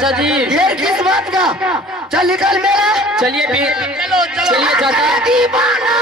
चाचा जी देर किस बात का? चल निकल मेरा। चलिए चलो चलो चलिए चाचा। दीवाना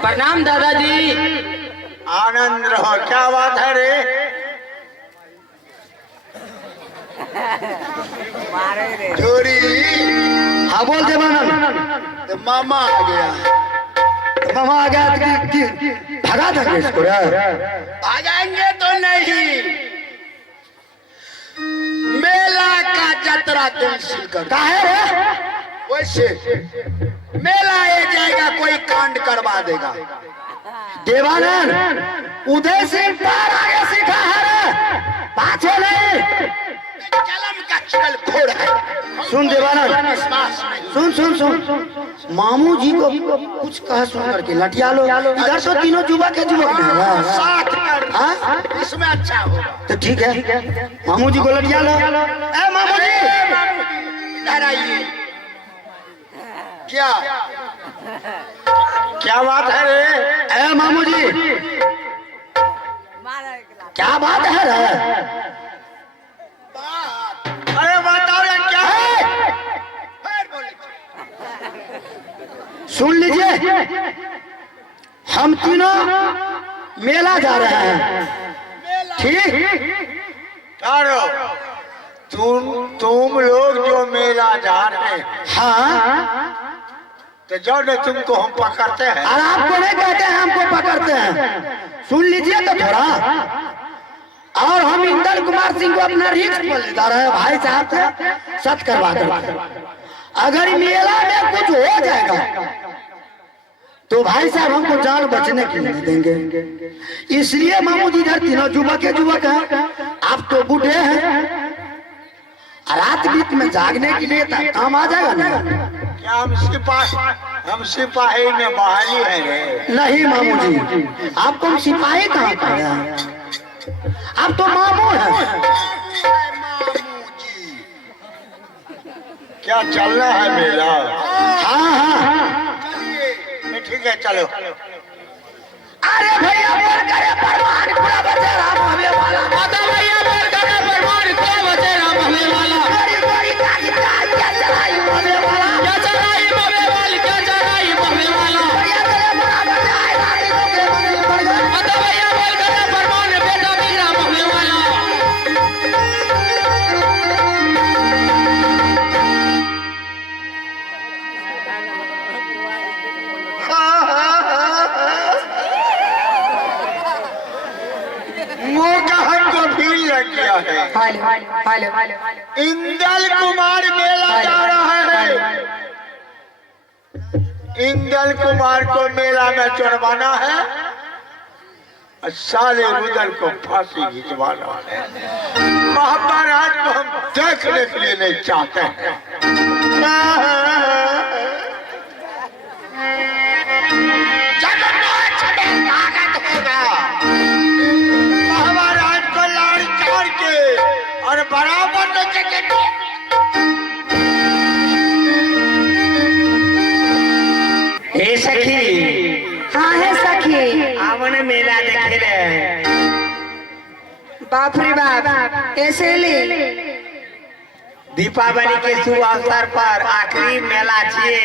प्रणाम दादाजी। आनंद रहो। क्या बात है रे? चोरी। हाँ बोल देवानंद। तो मामा आ गया। मामा आ गया भगा देंगे इसको यार। भागेंगे तो नहीं, मेला का जतरा कैंसिल कर। काहे रे? वैसे मेला आ जाएगा, कोई कांड करवा देगा। देवानंद उदय सिंह पार आगे सीखा है रे, पाछे नहीं। कलम का चल फोड़ है। सुन देवानंद, विश्वास नहीं। सुन सुन सुन, मामू जी को कुछ कहा सुन करके लटिया लो। इधर तो तीनों युवक है, युवक नहीं। साथ कर। हाँ इसमें अच्छा होगा। तो ठीक है, मामू जी को लटिया लो। ए मामू जी, इधर आइए। क्या क्या बात है रे? ए मामू जी, क्या बात है रे? अरे बताओ यार क्या है? सुन लीजिए, हम तीनों मेला जा रहे हैं। ठीक? तारो, तुम लोग जो मेला जा रहे हैं, हाँ, तो जाओ ना, तुमको हम पकड़ते हैं। और आपको नहीं कहते हैं, हमको पकड़ते हैं। सुन लीजिए तो थोड़ा। और हम इंदल कुमार सिंह को अपना रिस्क पर ले जा रहे हैं भाई साहब से, सत करवा कर। अगर मेला में कुछ हो जाएगा तो भाई साहब हमको जान बचने के लिए देंगे। इसलिए मामू जी इधर तीनों युवक हैं, आप तो बूढ़े हैं। रात बीत में जागने के लिए काम आ जाएगा ना। क्या हम सिपाही में बहाली है रे? नहीं मामू जी, आपको हम सिपाही कहाँ कर रहे हैं, आप तो मामू हैं। क्या चलना है मेला? हाँ हाँ, ठीक है चलो। अरे भैया बोल करे परमान पूरा बचे राम हमें वाला। भैया बोल करे परमान पूरा बचे राम हमें वाला। गोरी क्या चलाई हमें वाला, क्या चलाई हमें वाली, क्या चलाई हमें वाला। भैया तेरे बराबर आए रानी लोग के मंदिर पर गए। भैया बोल करे परमान बेटा भी राम हमें वाला। मौका हमको भी लग गया है। इंदल कुमार मेला जा रहा है। इंदल कुमार को मेला में चढ़वाना है और साले रुदल को फांसी खिंचवाना है। महाराज को हम देखने के लिए नहीं चाहते हैं। महाराज को लाड़ चाड़ के और बराबर हे सखी। हाँ है सखी। आवने मेला देखे रे। बाप रे बाप, ऐसे ले दीपावली के शुभ अवसर पर आखिरी मेला छिए,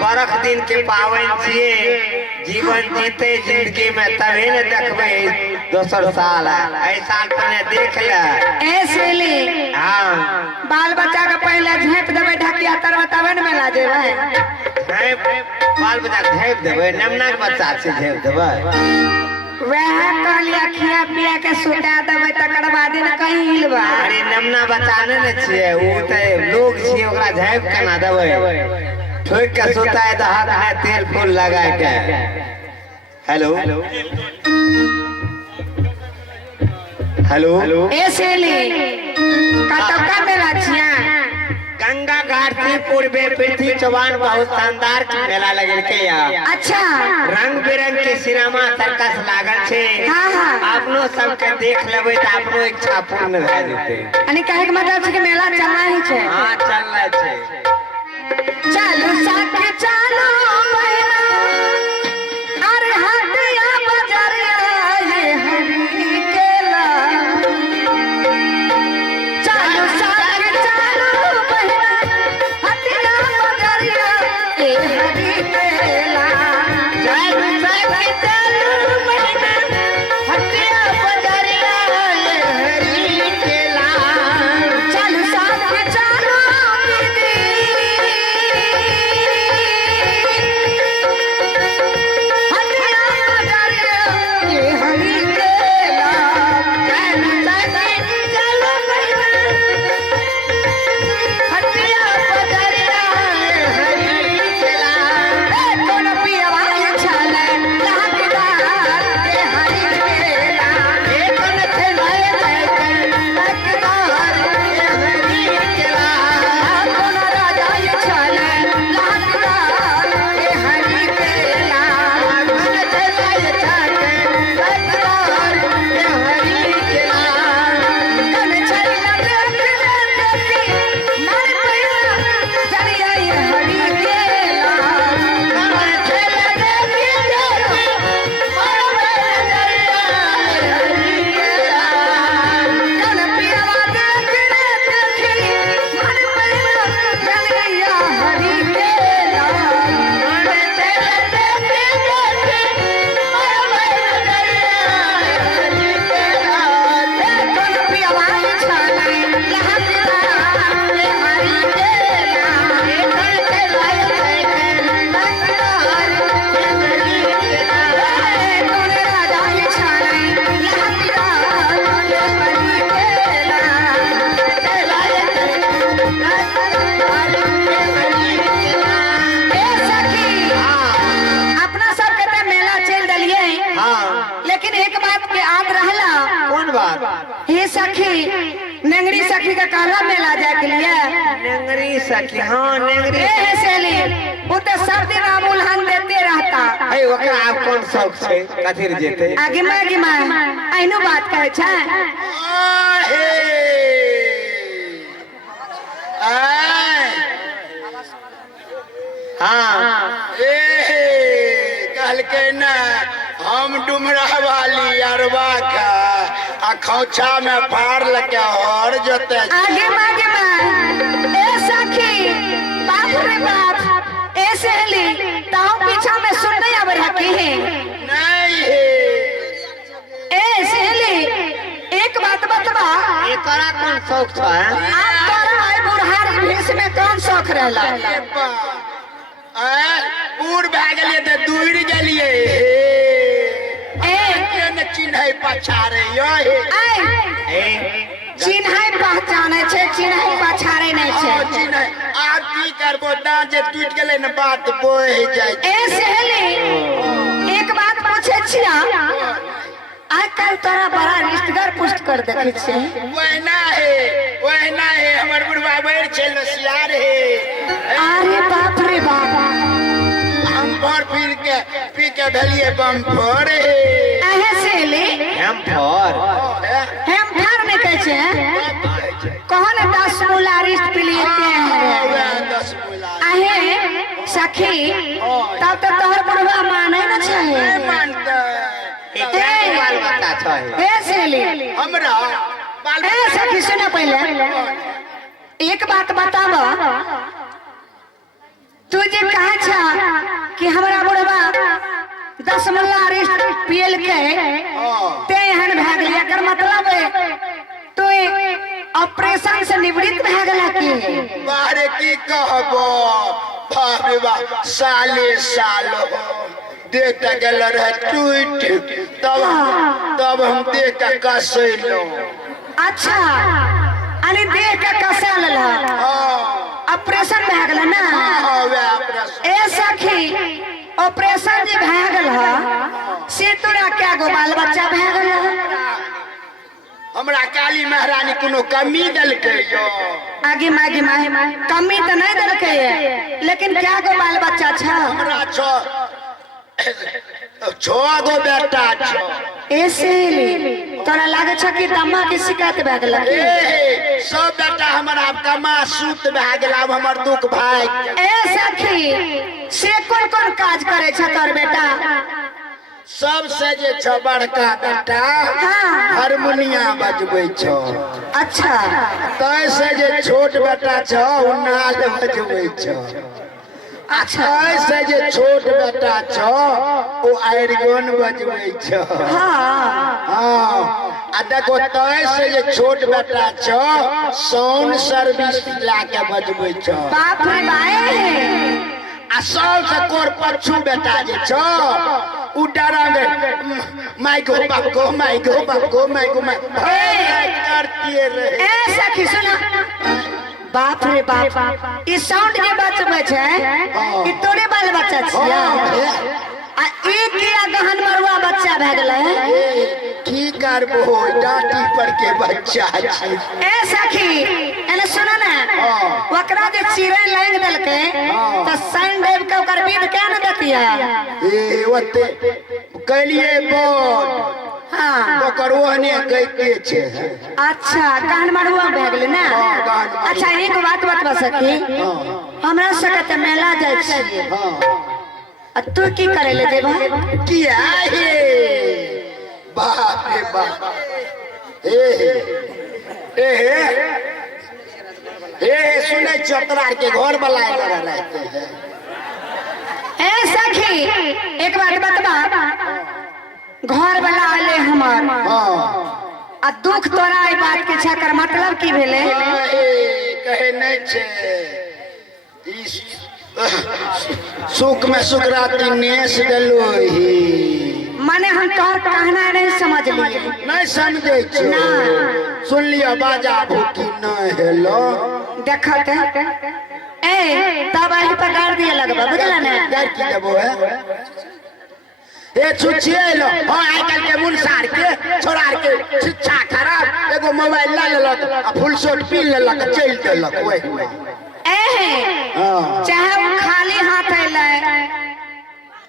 बरख दिन के पावन छिए। जीवन जीते जिंदगी में तभी न देखबे दोसर साल ऐ साल पहले देख ले। ऐसे ले हाँ बाल बच्चा के पहले झेप देवे ढकिया तरवा तबे न मेला जेबै। बाल बच्चा झेप देवे, नमना के बच्चा से झेप देवे। वह कहलिया खिया पिया के सुता देबै तकर बाद न कहीं हिलबा। अरे नमना बच्चा ने छिए, वो तो लोग छिए, ओकरा झेप केना देवे। ठोक के सुता है तो हाथ में तेल फूल लगा के। हेलो हेलो ऐसे ले कतका मेला छिया। गंगा घाट से पूर्वे पृथ्वी चौहान बहुत शानदार मेला लगल के यहाँ। अच्छा रंग बिरंग के सिनेमा सर्कस लागल छे। हाँ हाँ अपनो सबके देख लेबै तो अपनो इच्छा पूर्ण भए जेतै। यानी कहे के मतलब छै कि मेला चलना ही छै। हाँ चल रहा छे। चलो साथे चलो बहना अरे हटिया बजरिया ये हरी केला। चलो साथे चलो बहना हटिया बजरिया ये हरी केला। चल साथे चलो बहना हटिया बजरिया ये हरी केला। चलो साथे चलो दीदी हटिया बजरिया ये हरी केला। चल साथे चलो बहना हटिया बजरिया ये हरी केला। कौन पियवा छले लहकदार के हरी केला। एक न खेलाए जाए लकदार ये हरी केला। कौन राजा छले लहकदार के हरी केला। मन खेलाए जाए लकदार ये हरी केला। कन छले देखी मन पैया जरिया ये हरी केला। मन खेले देखी देखी मन जरिया ये हरी केला। कन पियवा देखी मन पैया जरिया हरी केला। मन खेले देखी देखी मन जरिया ये हरी केला। कौन पियवा छले लहकदार के हरी केला। मन खेलाए जाए लकदार ये हरी केला। कौन राजा छले लहकदार के हरी केला। ए सखी अपना सब के ते मेला चल दलिए। हाँ लेकिन एक बात के याद रहला। कौन बात? हे सखी नेंगरी सखी का कहला मेला जाए के लिए। नेंगरी सखी, हाँ नेंगरी ए सेली वो तो सब दिन अमूलहन देते रहता। है। ओकरा आब कौन शौक छै, कथी रे जेतै? आगे में अहिनो बात कहे छै। हाँ कहलकै न हम डुमरा वाली अरबा का आ खोचा में फाड़ लगे और जोते आगे में ए सखी बाप रे बाप ए सेली ताऊ पीछा में सुन नहीं आवे रखी है। नहीं ए सेली एक बात बतवा एकरा कौन शौक छै? आप तोरा आई बुढ़ारी भेष में कौन शौक रहला। बूढ़ भए गेलिए तो दूर गेलिए ए न चिन्ह पछारे यो चिन्है पहचाने छै, चिन्है पछाड़े नहीं छै। चिन्ह आब की करबो, दांत जे टूट गेलै न बात बोह जाय। ए सहेली एक बात पूछे छिया आज कल तोरा बड़ा रिश्तेदार पुष्ट कर देखे छे। वहना है हमर बुढ़वा बैर छे लसियार है। अरे बाप रे बाप हम भर पी के भेलिए बम फोड़ है। अहे सहेली हम फर हम ठार नहीं कहे छे। कौन 10 मुला रिश्त पी लेते हैं। 10 मुला अहे सखी तब तो तोहर बुढ़वा माने न छे। नहीं मानता बाल बच्चा छै। ए सहेली हमरा बाल ए सखी सुना पहले एक बात बताव, तू जे कहा छा कि हमारा बुढ़वा 10 मुल्ला अरिस्ट पियल के ते हन भाग लिया कर मतलब तो ऑपरेशन से निवृत्त भाग ला की बारे की कहबो बाप रे बाप साले साल देता गेल रहे टूट तब हम देख के कसैलो। अच्छा अने देख के कसल ला ऑपरेशन भाग ला ना। ए सखी ऑपरेशन जे भागल ह से तोरा क्या गो बाल बच्चा भागल ह? हमरा काली महारानी कोनो कमी दलकै यो आगे मागे माहे कमी तो नहीं दलकै है, लेकिन क्या गो बाल बच्चा छ? हमरा छो गो बेटा छ। ऐसे तोरा लागे छ कि दम्मा की शिकायत भए गेल? सब बेटा हमरा कमा सूत भए गेल, अब हमर दुख भाई। ए सखी से कोन कोन काज करे छ तोर बेटा? सबसे जे छ बड़का बेटा हारमोनिया बजबै छ। अच्छा तै से जे छोट बेटा छ उ नाल बजबै छ। अच्छा से जे छोट बेटा छ ओ आयरगन बजबै छ। हाँ आ देखो तै से जे छोट बेटा छ साउंड सर्विस लाके बजबै छ। बाप रे बाप। आ सबसे कोर पछू बेटा जे छ उ डरांगे माइको बाको माइको बाको माइको करती रहे। ए सखी सुना, बाप रे बाप ई साउंड के बचबै छै कि तोरे बाल बच्चा छिया? आ एक या गहन मरुआ बच्चा भए गेलै की करबो डाटी पर के बच्चा छै। ए सखी एने सुन ना, ओकरा जे चिड़ै लाग देलकै त सन देव के ओकर विध क्या न देतिया? ए ओते कलिए बोल हां ओकर ओहने कहते छै। अच्छा गहन मरुआ भए गेलै ना। अच्छा एक बात बतबा सखी, हमरा सबके त मेला जाइ छियै, आ तू की करे ले जेबा? किया हे बाप रे बाप सुने चतरा के घर वाला रहते हैं। ए सखी एक बात बतबा, घर वाला आले हमर आ दुख तोरा ई बात के छकर मतलब की भेले? कहे नहीं छे सुख में सुखराती नेस देलो ही। माने हम तोहर कहना नहीं समझ लिए। नहीं समझे छे ना सुन लिया बाजा भूखी न हेलो देखत ए तब आई पकड़ दिए लगबा बुझला ना? डर की देबो है ए छुछिए लो। हां आजकल के मुनसार के छोड़ा के शिक्षा खराब एगो मोबाइल ला लेलक आ फुल शॉट पी लेलक चल देलक ओए। चाहे वो खाली हाथ अइले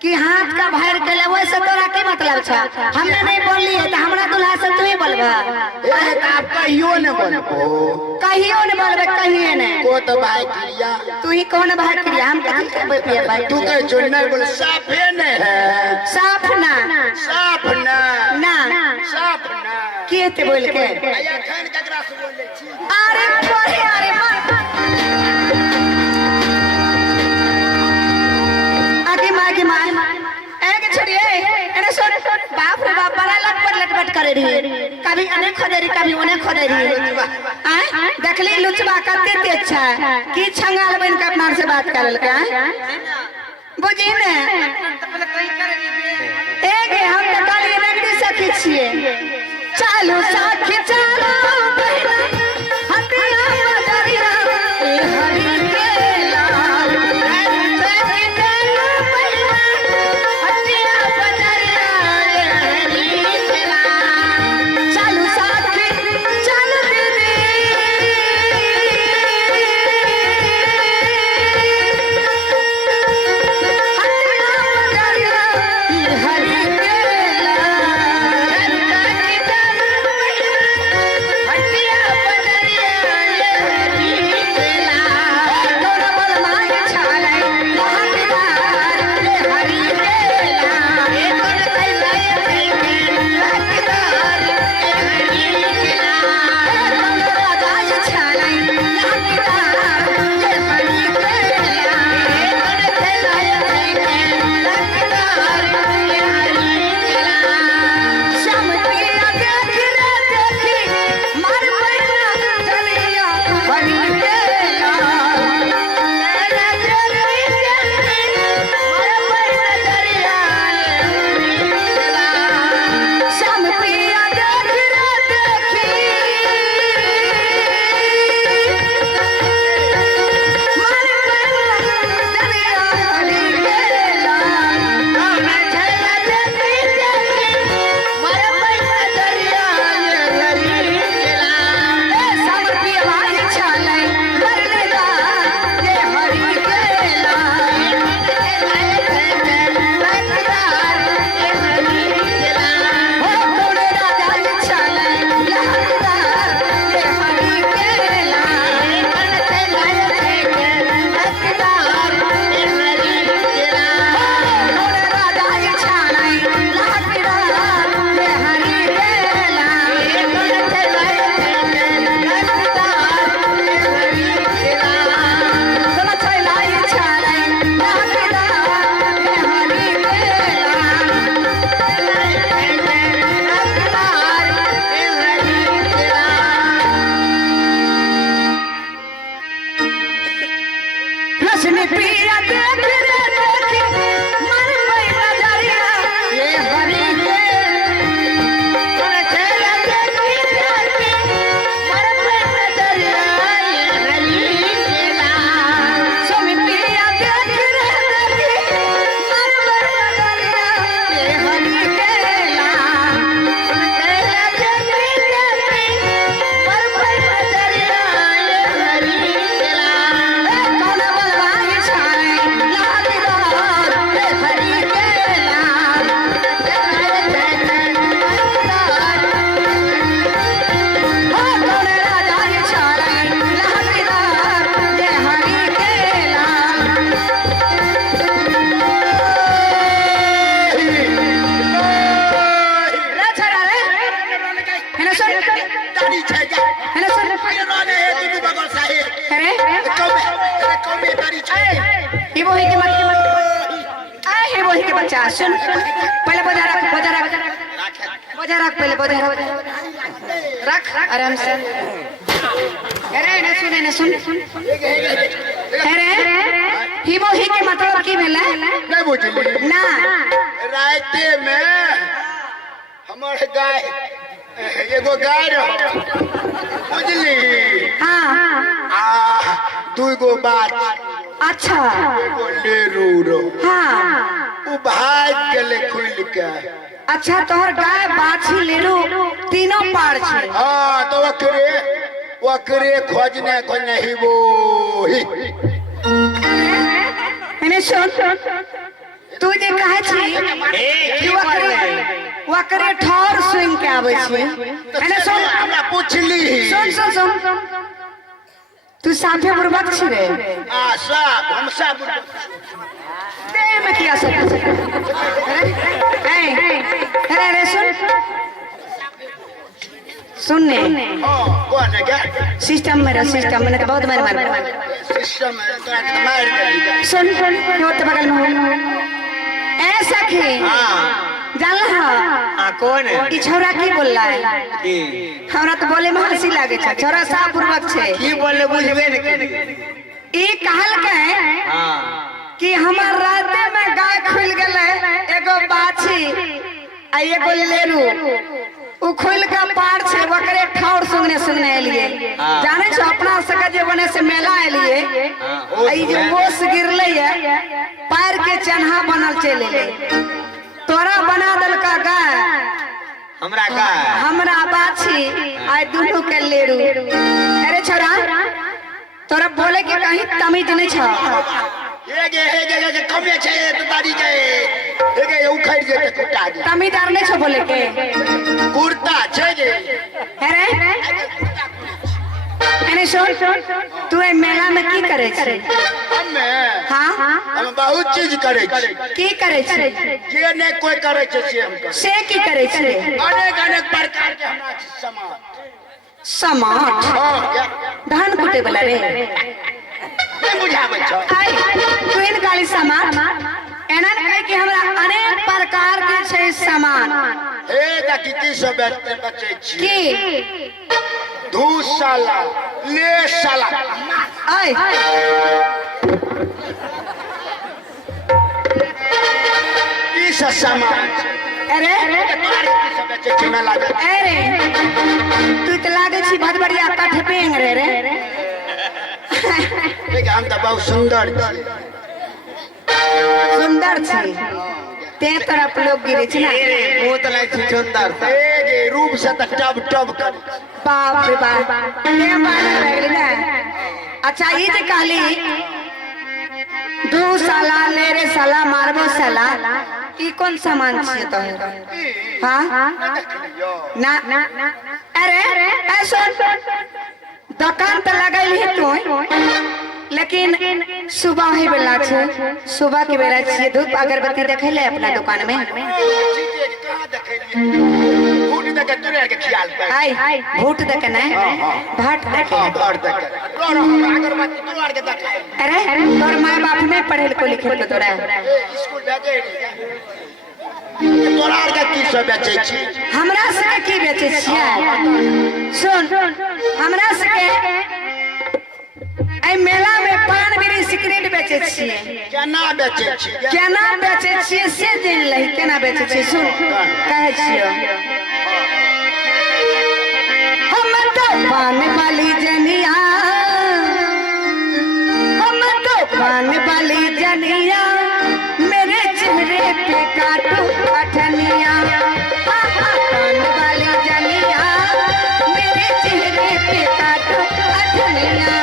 कि हाथ का भर के ले, वैसे तोरा की मतलब छ? हमने नहीं बोली है तो हमरा दुल्हा से तू ही बोलबा? ए त आप कहियो न बोलबो, कहियो न बोलबे, कहिए ने को तो भाई क्रिया तू ही कौन भाई क्रिया? हम कथि कहबे पिए भाई? तू कह जो नहीं बोल साफे ने है। साफ ना साफ ना ना साफ ना की हेते बोल के? आया खान ककरा से बोले छी? अरे पढ़े अरे आगे मागे एक छोड़िए एने सुन, बाप रे बाप बड़ा लटपट करे रही, कभी अने खोदे रही कभी उन्हें खोदे रही। आय देखली लुचबा कते तेज छै की छंगाल बन के अपना से बात करल के बुझी ने? एक हम त काली नगरी सखी छिए, चालू सखी चालू बहिना हटिया बदरिया ए हरि के लाल हरि के लाल कमे करी छे ये वही के मत आए है वही के बच्चा सुन पहले बोझा रख पहले बोझा रख आराम से अरे न सुन अरे ही वही के मतलब की भेला नहीं बुझली ना राते में हमारे गाय एगो गाय रहो बुझली हाँ दू गो बात अच्छा एगो लेरू रो हाँ उ भाग गेले खुल के अच्छा तोहर गाय बाछी लेरू तीनों पार छे हाँ तो वकरे खोजने को नहीं वो ही मैंने सुन तू जे कहे छी कि वकरे ठौर सुन के आवे छी मैंने सुन हमरा पूछली सुन तू साफे बुर्बक छी रे सब हम सब दे में किया सब अरे सुन ने कौन है क्या सिस्टम में तो बहुत मार सिस्टम मार गई सुन तो बगल में ऐसा के जानला कौन है ई छोरा की बोल रहा है हमरा तो बोले में हंसी लागे छै छोरा साफ पूर्वक छै की बोले बुझबे न करी ई कहल के कि हमर राते में गाय खुल गेले एगो बाछी आ एगो लेरू उ खुल के पार छै ओकरे ठौर सुंगने एलिए जाने छ अपना सके जे बने से मेला एलिए आई जे बोस गिरले है पैर के चन्हा बनल चले ले तोरा बना देल का गाय हमरा बाछी आय दुनू के लेरू अरे छोरा तोरा बोले के कहीं तमीज नहीं छ हे कमे छे तो दादी के हे उखड़ जेते कुटा दे तमीदार नहीं छ बोले के कुर्ता छे जे अरे अरे सुन तू ए मेला में की करे छै हम बहुत चीज करे छी की करे छै जे ने कोई करे छे से हम करे से की करे छै अनेक प्रकार के हमरा समाट हां धान कुटे वाला रे नहीं बुझाबै छ आई तू इन गाली समाट एना कहे कि हमरा अनेक प्रकार के छै सामान हे दा किती सब बचे छी की धूसाला ले साला आई ई सब सामान अरे सब बचे छी में लागे अरे तू तो लागे छी बहुत बढ़िया कठ पेंग रे देख हम तो बहुत सुंदर छी सुंदर छी ते तरफ लोग गिरे छी ना मुंह तो लाग छी सुंदर सा ए रूप से तो टब टब कर बाप रे बाप के बात रह गेली ना अच्छा ई जे कहली दू साला लेरे साला मारबो साला ई कौन सामान छिए तो हां ना अरे ऐसा दुकान तो लगल ही तू लेकिन सुबह ही बेला छे सुबह के बेला छिए धूप अगरबत्ती देखे ले अपना दुकान में फूट देके तोरे के ख्याल पे आई भूत देखे ना भाट देखे घर देके रो अगरबत्ती तोरे के देखाई अरे तोर माय बाप नहीं पढ़े को लिखे तो तोरा स्कूल भेजे तोरा के की सब बेचे छी हमरा से की बेचे छिए सुन हमरा से ए मेला में पान बीड़ी सिगरेट बेचे छिए केना बेचे छी केना बेचे छिए से जान लही केना बेचे छिए सुन कहे छिए हम तो पान वाली जनिया हम तो पान वाली जनिया मेरे चेहरे पे काटो अठनिया पान वाली जनिया मेरे चेहरे पे काटो अठनिया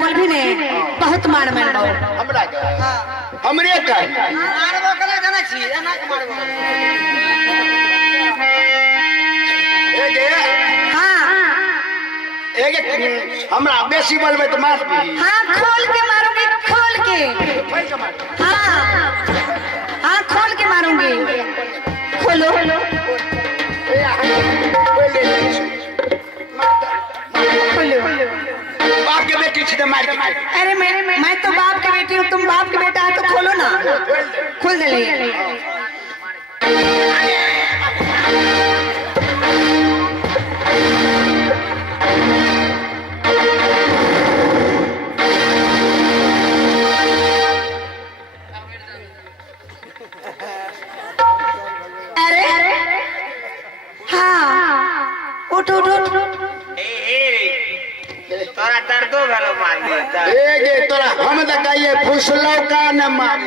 बोल भी ने बहुत मार मारबो हमरा के हमरे के मारबो कला जाना छी एना के मारबो हमरा बेसी बोलबे तो मार दी। हाँ खोल के मारूंगी खोल के हाँ हाँ खोल के मारूंगी खोलो खोलो बाप के बेटी से मार के अरे मैं तो बाप की बेटी हूँ तुम बाप के बेटा है तो खोलो ना खोल दे उठ उठ उठ तोरा दर्दो भेलो मार दिया ए गे तोरा हम त कहिए फुसलो का न मार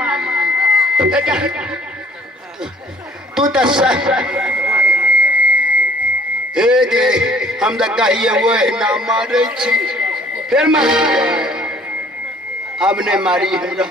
तू त ए गे हम त कहिए वो ना मारे छी फिर मार अब ने मारी हमरा।